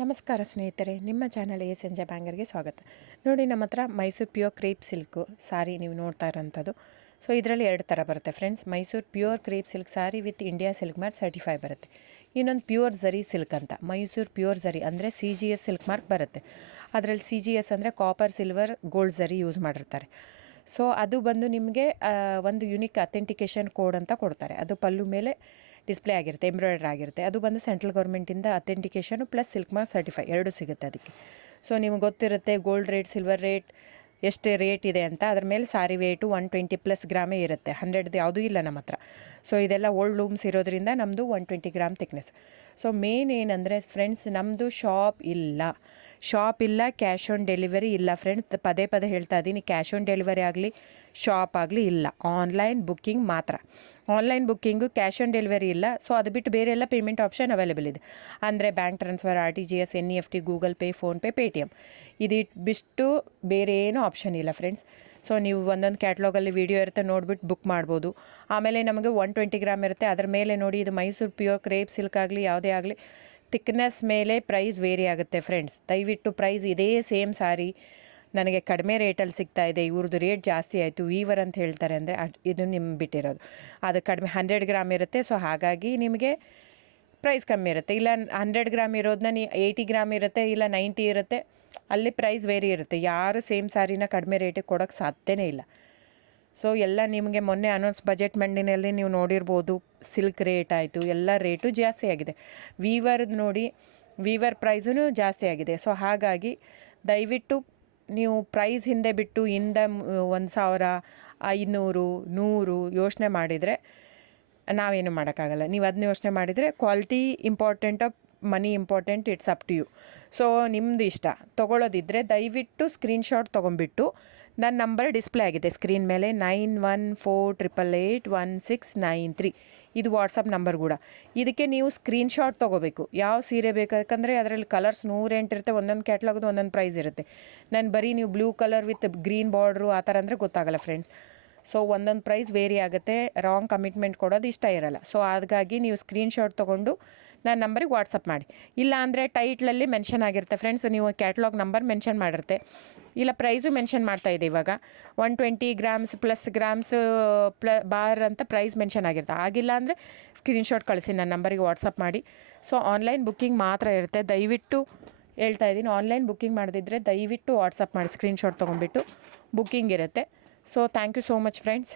ನಮಸ್ಕಾರ ಸ್ನೇಹಿತರೆ, ನಿಮ್ಮ ಚಾನಲ್ ಎ ಸಂಜೆ ಬ್ಯಾಂಗರ್ಗೆ ಸ್ವಾಗತ. ನೋಡಿ, ನಮ್ಮ ಹತ್ರ ಮೈಸೂರು ಪ್ಯೂರ್ ಕ್ರೇಪ್ ಸಿಲ್ಕು ಸಾರಿ ನೀವು ನೋಡ್ತಾ ಇರೋಂಥದ್ದು. ಸೊ ಇದರಲ್ಲಿ ಎರಡು ಥರ ಬರುತ್ತೆ friends. Mysuru pure crepe silk sorry with India silk mark certify ಬರುತ್ತೆ. ಇನ್ನೊಂದು ಪ್ಯೂರ್ ಝರಿ ಸಿಲ್ಕ್ ಅಂತ, ಮೈಸೂರು ಪ್ಯೂರ್ ಝರಿ ಅಂದರೆ CGS ಸಿಲ್ಕ್ ಮಾರ್ಕ್ ಬರುತ್ತೆ. ಅದರಲ್ಲಿ CGS ಅಂದರೆ ಕಾಪರ್, ಸಿಲ್ವರ್, ಗೋಲ್ಡ್ ಝರಿ ಯೂಸ್ ಮಾಡಿರ್ತಾರೆ. ಸೊ ಅದು ಬಂದು ನಿಮಗೆ ಒಂದು ಯುನಿಕ್ ಅಥೆಂಟಿಕೇಷನ್ ಕೋಡ್ ಅಂತ ಕೊಡ್ತಾರೆ. ಅದು ಪಲ್ಲು ಮೇಲೆ ಡಿಸ್ಪ್ಲೇ ಆಗಿರುತ್ತೆ, ಎಂಬ್ರಾಯ್ಡ್ರ್ ಆಗಿರುತ್ತೆ. ಅದು ಬಂದು ಸೆಂಟ್ರಲ್ ಗೌರ್ಮೆಂಟಿಂದ ಅಥೆಂಟಿಕೇಷನು ಪ್ಲಸ್ ಸಿಲ್ಕ್ ಮಾರ್ಕ್ ಸರ್ಟಿಫೈ ಎರಡೂ ಸಿಗುತ್ತೆ ಅದಕ್ಕೆ. ಸೊ ನಿಮಗೆ ಗೊತ್ತಿರುತ್ತೆ ಗೋಲ್ಡ್ ರೇಟ್, ಸಿಲ್ವರ್ ರೇಟ್ ಎಷ್ಟು ರೇಟ್ ಇದೆ ಅಂತ. ಅದ್ರ ಮೇಲೆ ಸಾರಿ ವೇಟು 120+ ಗ್ರಾಮೇ ಇರುತ್ತೆ, 100 ಯಾವುದೂ ಇಲ್ಲ ನಮ್ಮ ಹತ್ರ. ಸೊ ಇದೆಲ್ಲ ಓಲ್ಡ್ ಲೂಮ್ಸ್ ಇರೋದ್ರಿಂದ ನಮ್ಮದು 120 ಗ್ರಾಮ್ ಥಿಕ್ನೆಸ್. ಸೊ ಮೇನ್ ಏನಂದರೆ ಫ್ರೆಂಡ್ಸ್, ನಮ್ಮದು ಶಾಪ್ ಇಲ್ಲ, ಕ್ಯಾಶ್ ಆನ್ ಡೆಲಿವರಿ ಇಲ್ಲ ಫ್ರೆಂಡ್ಸ್. ಪದೇ ಪದೇ ಹೇಳ್ತಾ ಇದ್ದೀನಿ, ಕ್ಯಾಶ್ ಆನ್ ಡೆಲಿವರಿ ಆಗಲಿ, ಶಾಪ್ ಆಗಲಿ ಇಲ್ಲ, ಆನ್ಲೈನ್ ಬುಕ್ಕಿಂಗ್ ಮಾತ್ರ. Online booking, cash on delivery ಇಲ್ಲ. ಸೊ ಅದು ಬಿಟ್ಟು ಬೇರೆ ಎಲ್ಲ ಪೇಮೆಂಟ್ ಆಪ್ಷನ್ ಅವೈಲೇಬಲ್ ಇದೆ. ಅಂದರೆ bank transfer, RTGS, NEFT, Google pay, PhonePe, Paytm. ಬಿಟ್ಟು ಬೇರೆ ಏನೂ ಆಪ್ಷನ್ ಇಲ್ಲ ಫ್ರೆಂಡ್ಸ್. ಸೊ ನೀವು ಒಂದೊಂದು ಕ್ಯಾಟ್ಲಾಗಲ್ಲಿ ವೀಡಿಯೋ ಇರುತ್ತೆ, ನೋಡಿಬಿಟ್ಟು ಬುಕ್ ಮಾಡ್ಬೋದು. ಆಮೇಲೆ ನಮಗೆ 120 ಗ್ರಾಮ್ ಇರುತ್ತೆ. ಅದರ ಮೇಲೆ ನೋಡಿ, ಇದು ಮೈಸೂರು ಪ್ಯೂರ್ ಕ್ರೇಪ್ ಸಿಲ್ಕ್ ಆಗಲಿ ಯಾವುದೇ ಆಗಲಿ ಥಿಕ್ನೆಸ್ ಮೇಲೆ ಪ್ರೈಸ್ ವೇರಿ ಆಗುತ್ತೆ ಫ್ರೆಂಡ್ಸ್. ದಯವಿಟ್ಟು ಪ್ರೈಸ್ ಇದೇ ಸೇಮ್ ಸಾರಿ ನನಗೆ ಕಡಿಮೆ ರೇಟಲ್ಲಿ ಸಿಗ್ತಾ ಇದೆ, ಇವ್ರದ್ದು ರೇಟ್ ಜಾಸ್ತಿ ಆಯಿತು ವೀವರ್ ಅಂತ ಹೇಳ್ತಾರೆ ಅಂದರೆ ಇದು ನಿಮ್ಮ ಬಿಟ್ಟಿರೋದು. ಅದು ಕಡಿಮೆ 100 ಗ್ರಾಮ್ ಇರುತ್ತೆ. ಸೊ ಹಾಗಾಗಿ ನಿಮಗೆ ಪ್ರೈಸ್ ಕಮ್ಮಿ ಇರುತ್ತೆ. ಇಲ್ಲ 100 ಗ್ರಾಮ್ ಇರೋದನ್ನ 80 ಗ್ರಾಮ್ ಇರುತ್ತೆ, ಇಲ್ಲ 90 ಇರುತ್ತೆ, ಅಲ್ಲಿ ಪ್ರೈಸ್ ವೇರಿ ಇರುತ್ತೆ. ಯಾರು ಸೇಮ್ ಸಾರಿನ ಕಡಿಮೆ ರೇಟಿಗೆ ಕೊಡೋಕ್ಕೆ ಸಾಧ್ಯನೇ ಇಲ್ಲ. ಸೊ ಎಲ್ಲ ನಿಮಗೆ ಮೊನ್ನೆ ಅನೌನ್ಸ್ ಬಜೆಟ್ ಮಂಡಿನಲ್ಲಿ ನೀವು ನೋಡಿರ್ಬೋದು, ಸಿಲ್ಕ್ ರೇಟ್ ಆಯಿತು, ಎಲ್ಲ ರೇಟು ಜಾಸ್ತಿ ಆಗಿದೆ. ವೀವರ್ದು ನೋಡಿ, ವೀವರ್ ಪ್ರೈಸೂ ಜಾಸ್ತಿ ಆಗಿದೆ. ಸೊ ಹಾಗಾಗಿ ದಯವಿಟ್ಟು ನೀವು ಪ್ರೈಸ್ ಹಿಂದೆ ಬಿಟ್ಟು 1,000, 500, 100 ಯೋಚನೆ ಮಾಡಿದರೆ ನಾವೇನು ಮಾಡೋಕ್ಕಾಗಲ್ಲ. ನೀವು ಅದನ್ನ ಯೋಚನೆ ಮಾಡಿದರೆ ಕ್ವಾಲಿಟಿ ಇಂಪಾರ್ಟೆಂಟೋ money important, it's up to you. So ನಿಮ್ಮದು ಇಷ್ಟ. ತೊಗೊಳ್ಳೋದಿದ್ದರೆ ದಯವಿಟ್ಟು ಸ್ಕ್ರೀನ್ಶಾಟ್ ತೊಗೊಂಬಿಟ್ಟು, ನನ್ನ ನಂಬರ್ ಡಿಸ್ಪ್ಲೇ ಆಗಿದೆ ಸ್ಕ್ರೀನ್ ಮೇಲೆ, 9148881693. ಇದು ವಾಟ್ಸಪ್ ನಂಬರ್ ಕೂಡ. ಇದಕ್ಕೆ ನೀವು ಸ್ಕ್ರೀನ್ಶಾಟ್ ತೊಗೋಬೇಕು. ಯಾವ ಸೀರೆ ಬೇಕು, ಯಾಕಂದರೆ ಅದರಲ್ಲಿ ಕಲರ್ಸ್ 108 ಇರುತ್ತೆ, ಒಂದೊಂದು ಕ್ಯಾಟ್ಲಾಗದು ಒಂದೊಂದು ಪ್ರೈಸ್ ಇರುತ್ತೆ. ನಾನು ಬರೀ ನೀವು blue colour with green border ಆ ಥರ ಅಂದರೆ ಗೊತ್ತಾಗಲ್ಲ ಫ್ರೆಂಡ್ಸ್. ಸೊ ಒಂದೊಂದು ಪ್ರೈಸ್ ವೇರಿ ಆಗುತ್ತೆ, ರಾಂಗ್ ಕಮಿಟ್ಮೆಂಟ್ ಕೊಡೋದು ಇಷ್ಟ ಇರಲ್ಲ. ಸೊ ಹಾಗಾಗಿ ನೀವು ಸ್ಕ್ರೀನ್ಶಾಟ್ ತೊಗೊಂಡು ನನ್ನ ನಂಬರಿಗೆ ವಾಟ್ಸಪ್ ಮಾಡಿ. ಇಲ್ಲ ಅಂದರೆ ಟೈಟ್ಲಲ್ಲಿ ಮೆನ್ಷನ್ ಆಗಿರುತ್ತೆ ಫ್ರೆಂಡ್ಸ್, ನೀವು ಕ್ಯಾಟ್ಲಾಗ್ ನಂಬರ್ ಮೆನ್ಷನ್ ಮಾಡಿರುತ್ತೆ, ಇಲ್ಲ ಪ್ರೈಸು ಮೆನ್ಷನ್ ಮಾಡ್ತಾಯಿದೆ. ಇವಾಗ 120 ಗ್ರಾಮ್ಸ್ ಪ್ಲಸ್ ಗ್ರಾಮ್ಸ್ ಬಾರ್ ಅಂತ ಪ್ರೈಸ್ ಮೆನ್ಷನ್ ಆಗಿರುತ್ತೆ. ಆಗಿಲ್ಲ ಅಂದರೆ ಸ್ಕ್ರೀನ್ಶಾಟ್ ಕಳಿಸಿ, ನನ್ನ ನಂಬರಿಗೆ ವಾಟ್ಸಪ್ ಮಾಡಿ. ಸೊ ಆನ್ಲೈನ್ ಬುಕ್ಕಿಂಗ್ ಮಾತ್ರ ಇರುತ್ತೆ. ದಯವಿಟ್ಟು ಹೇಳ್ತಾ ಇದ್ದೀನಿ, ಆನ್ಲೈನ್ ಬುಕ್ಕಿಂಗ್ ಮಾಡದಿದ್ದರೆ ದಯವಿಟ್ಟು ವಾಟ್ಸಪ್ ಮಾಡಿ, ಸ್ಕ್ರೀನ್ಶಾಟ್ ತೊಗೊಂಡ್ಬಿಟ್ಟು ಬುಕ್ಕಿಂಗ್ ಇರುತ್ತೆ. So thank you so much friends.